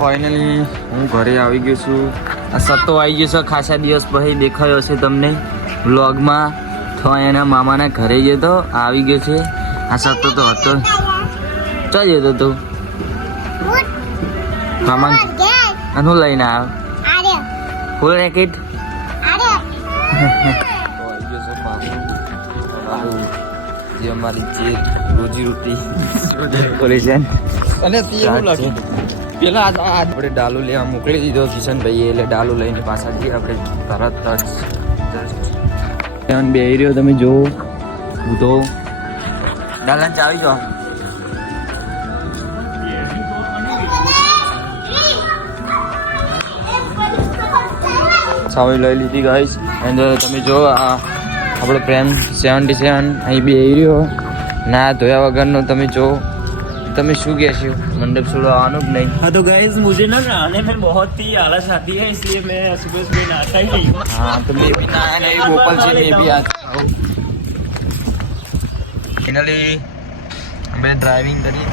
Finally હું ઘરે આવી ગયો છું. આ સત્તો આવી ગયો છે ખાસા દિવસ પછી દેખાયો હશે તમને વ્લોગમાં. તો એના મામાના ઘરે ગયો તો આવી ગયો છે. આ સત્તો તો હતો ચા જતો તો મામા શું લઈને આવ્યો ફૂલ રેકેટ. જે અમારી જે રોજી રોટી કરે છે અને પેલા આપણે ડાલુ લેવા મોકલી દીધો કિશનભાઈ એટલે ડાલુ લઈને પાછા જઈએ આપણે તરત જ બે રહ્યો તમે જોવો હું તો ડાલા ચાવી જો ચાવી લઈ લીધી ગાઈસ. એન્ડ તમે જો આ આપણો પ્રેમ 77 અહીં બે રહ્યો ના ધોયા વગરનો. તમે જો તમે શું कहो मंडप छुड़वानो नहीं. हाँ तो गाइस मुझे ना नहाने में बहुत ही आलस आती है इसलिए मैं सुबह सुबह नहाता ही नहीं हूँ. हाँ तो मैं भी नहाया नहीं भोपाल से मैं भी आता हूँ. फाइनली मैं ड्राइविंग करी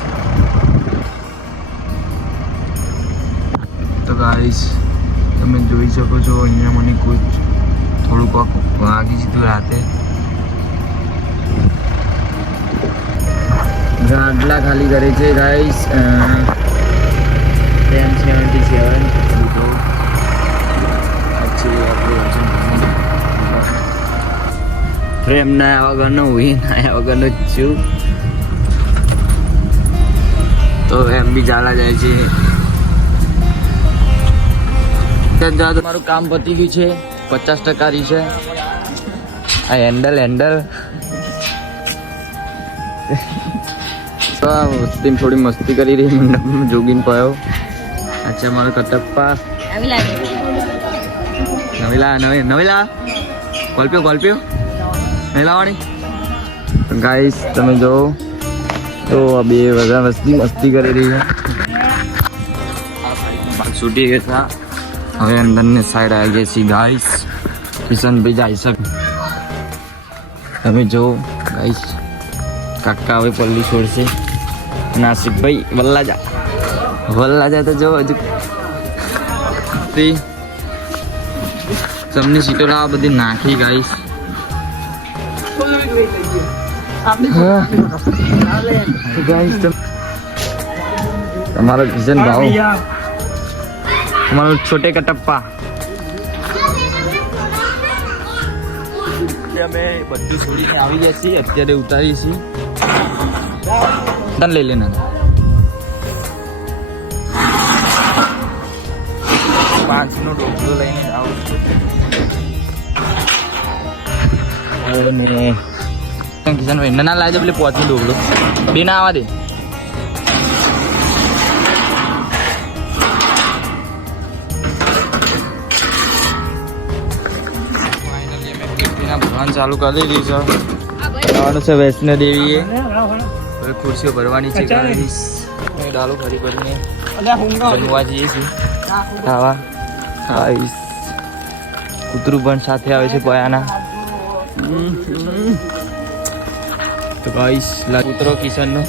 तो गाइस તમે જોઈ શકો છો અહીંયા મને કોઈ થોડુંક વાગી સીધું રાતે. ગાડલા ખાલી કરે છે ગાઈસ. 1077 ફ્રેમ ના આવ્યા વગરનો હું ના આવ્યા વગરનો જ છું. તો એમ બી ચાલા જાય છે. તમારું કામ પતી ગયું છે 50% રહી છે. આ હેન્ડલ થોડી મસ્તી કરી રહી મંડપમાં જોગીને પાયો. અચ્છા મારો કટપ્પા નવીલા કોલ્પ્યો નહીં લાવવાની. ગાઈસ તમે જો તો બે બધા મસ્તી કરી રહી છે. છૂટી ગયા હવે અંદરની સાઈડ આવી ગઈ છે ગાઈસ. કિશનભાઈ જાય છે તમે જો ગાઈસ. કાકા હવે પલ્લી છોડશે. નાસિકભાઈ વલ્લાજા તો જો હજુ તમને સીટો આ બધી નાખી ગાઈસ. તમારો કિશન ભાવ તમારો છોટે કટપ્પા. અમે બધું છોડીને આવી ગયા છીએ. અત્યારે ઉતારી છીએ. તને લઈ લેના 5નો ડોકલો લઈને આવું છું. કિશનભાઈ ના લાવજો પેલે 5નો ડોકલો બે ના આવવા દે. ભગવાન ચાલુ કરી દીધી છે. જવાનું છે વૈષ્ણો દેવીએ. હવે ખુરશીઓ ભરવાની છે ગાઈસ. ડાલો ફરી ભરીને જમવા જઈએ છીએ ખાવા. ગાઈસ કૂતરું પણ સાથે આવે છે પયાના. તો ગાઈસ કૂતરો કિશનનો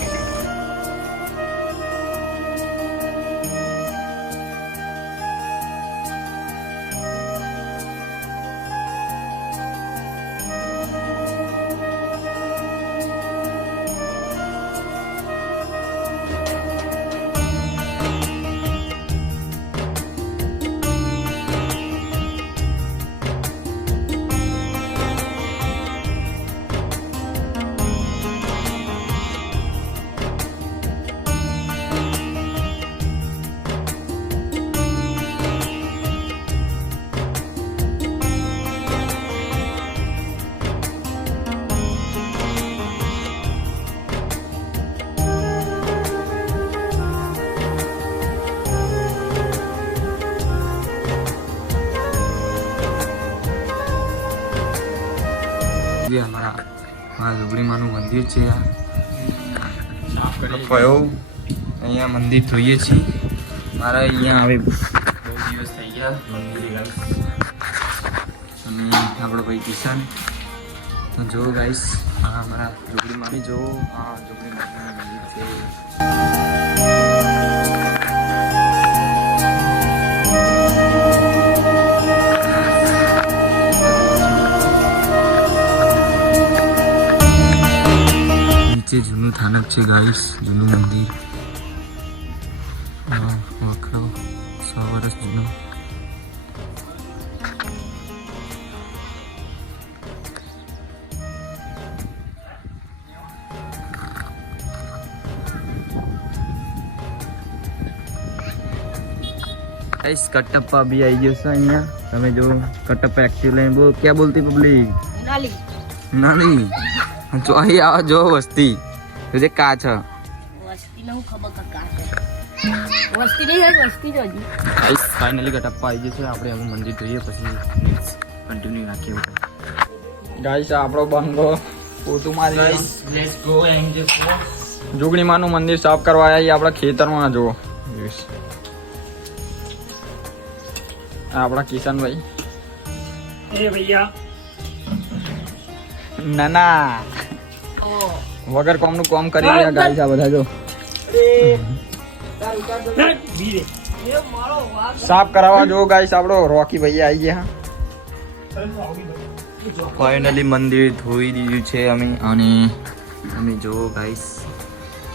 અમારા લુગડીમાંનું મંદિર છે. અહીંયા મંદિર જોઈએ છીએ. મારા અહીંયા હવે બહુ દિવસ થઈ ગયા મંદિરે ગાઈસ. અને આપણો ભાઈ કિશન તો જો ગાઈસ અમારા લુગડીમાંની જો લુગડીમાંનું મંદિર છે. ભયાનક છે ગાઈસ, જૂનું મંદિર. વખરો 100 વર્ષ જૂનું. गाइस कटप्पा भी आई गयो છે અહીંયા. તમે જો કટપ્પા એક્ટિવ લઈને બોલ, ક્યાં બોલતી પબ્લિક? નાલી નાલી. જો અહીં આવો, જો વસ્તી તુજે કા છે વસ્તી ને હું ખબર કા છે વસ્તી નહીં હે વસ્તી જો હજી. ગાઈસ ફાઇનલી કટપ્પા આવી ગયો છે. આપણે હવે મંદિર જોઈએ પછી નેક્સ્ટ કન્ટિન્યુ રાખીએ. ગાઈસ આપણો બંગો ફોટો મારી. Guys, let's go and just walk. જોગણીમાનું મંદિર સાફ કરવા આવ્યા આપણા ખેતરમાં. જો આપણા કિશનભાઈ. Hey भैया. ના ના વગર કોમનું કોમ કરી રહ્યા ગાઈસ આ બધા. જો ધીરે. સાફ કરાવવા જો ગાઈસ આપણો રોકી ભૈયા આવી ગયા. ફાઇનલી મંદિર ધોઈ દીધું છે અમે. અને તમે જો ગાઈસ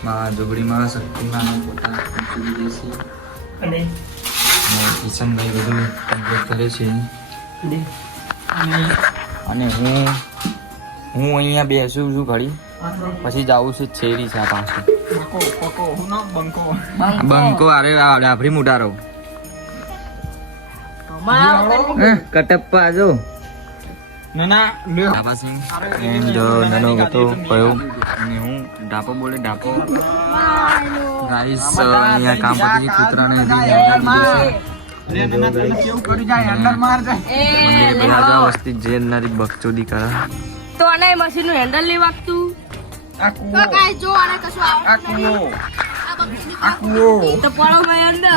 માં જોગડીમાં શક્તિમાં ફોટા મૂકી દીધી છે. અને કિશનભાઈ બધું કમ્પ્લીટ કરે છે. અને હું અહીંયા બેસું છું ઘડી, પછી જાઉં છું છેરી સા પાછું. બંકો અરે ડાભરી મુટારો કટપ્પા જો ડાપા સિંહ એન્ડ નાનો હતો કયો. અને હું ડાપો બોલે ડાપો. ગાઈસ અહીંયા કામ પતી કૂતરાને વસ્તી જેલનારી બકચોદી કરે. તો આને મશીન નું હેન્ડલ નહીં વાગતું. તો કાઈ જો આને કશું આવડતું નહીં. તો પડો ભાઈ અંદર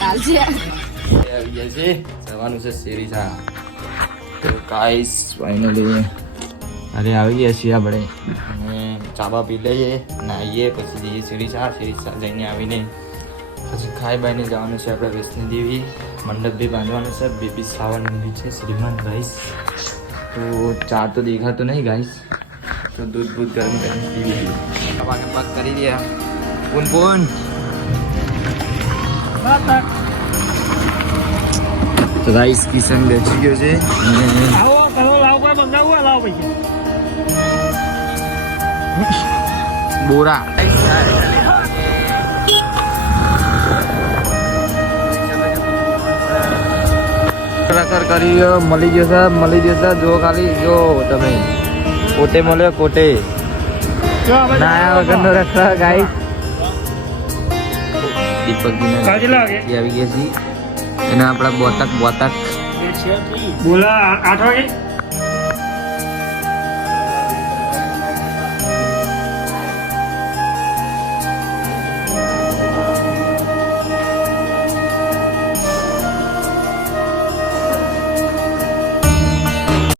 ચાલશે. જવાનું છે શેરીસા. તો ગાઈસ ફાઇનલી અરે આવી ગયા છીએ આપણે. અને ચાબા પી લઈએ, નાહીએ, પછી જઈએ શેરીસા. શેરીસા જઈને આવીને પછી ખાઈ બાઈને જવાનું છે આપણે વૈષ્ણો દેવી. મંડપ બી બાંધવાનું છે. બેબી સાવન બી છે શ્રીમંત ગાઈસ. તો ચા તો દેખાતો નહીં ગાઈસ, તો દૂધ બૂધ ગરમ કરીને પી લીધું. પાક કરી દે પૂન પૂન. તો ગાઈસ કિશન બેસી ગયો છે. આવો કરો લાવો કોઈ મંગાવું લાવો પૈસા. બોરા કરી મળી જશે, મળી જશે. જો ખાલી જો તમે કોટે મળ્યો કોટે નાયા વગરનો રખડા ગાઈસ. દીપકજીને આવી ગયા છીએ. એના આપણા બોતક બોલા 8 વાગે.